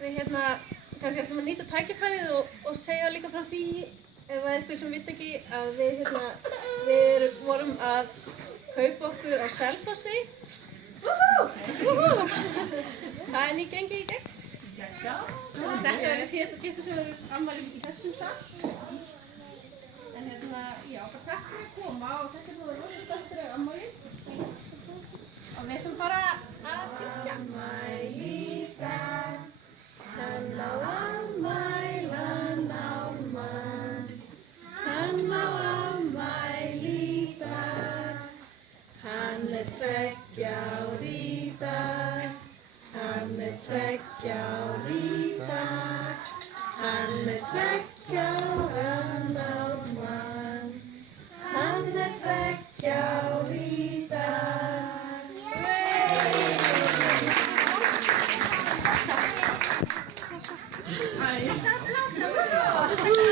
Við kannski ætlum að nýta tækifærið og segja líka frá því ef það einhver sem veit ekki að við vorum að kaupa okkur á Selfossi. Það nýgengið í gegn. Þetta verður síðasta skipti sem verður afmæli í þessum sal. En já, bara takk fyrir að koma og þessi búið rosa stoltir af afmælið. Og við ætlum bara að syngja. Afmæli í dag, hann á afmælan Ármann. Hann á afmæli í dag, hann 2 ár í dag. Hann 2 ár í dag, hann 2 ára Ármann. Hann 2 ár í dag. Blasa.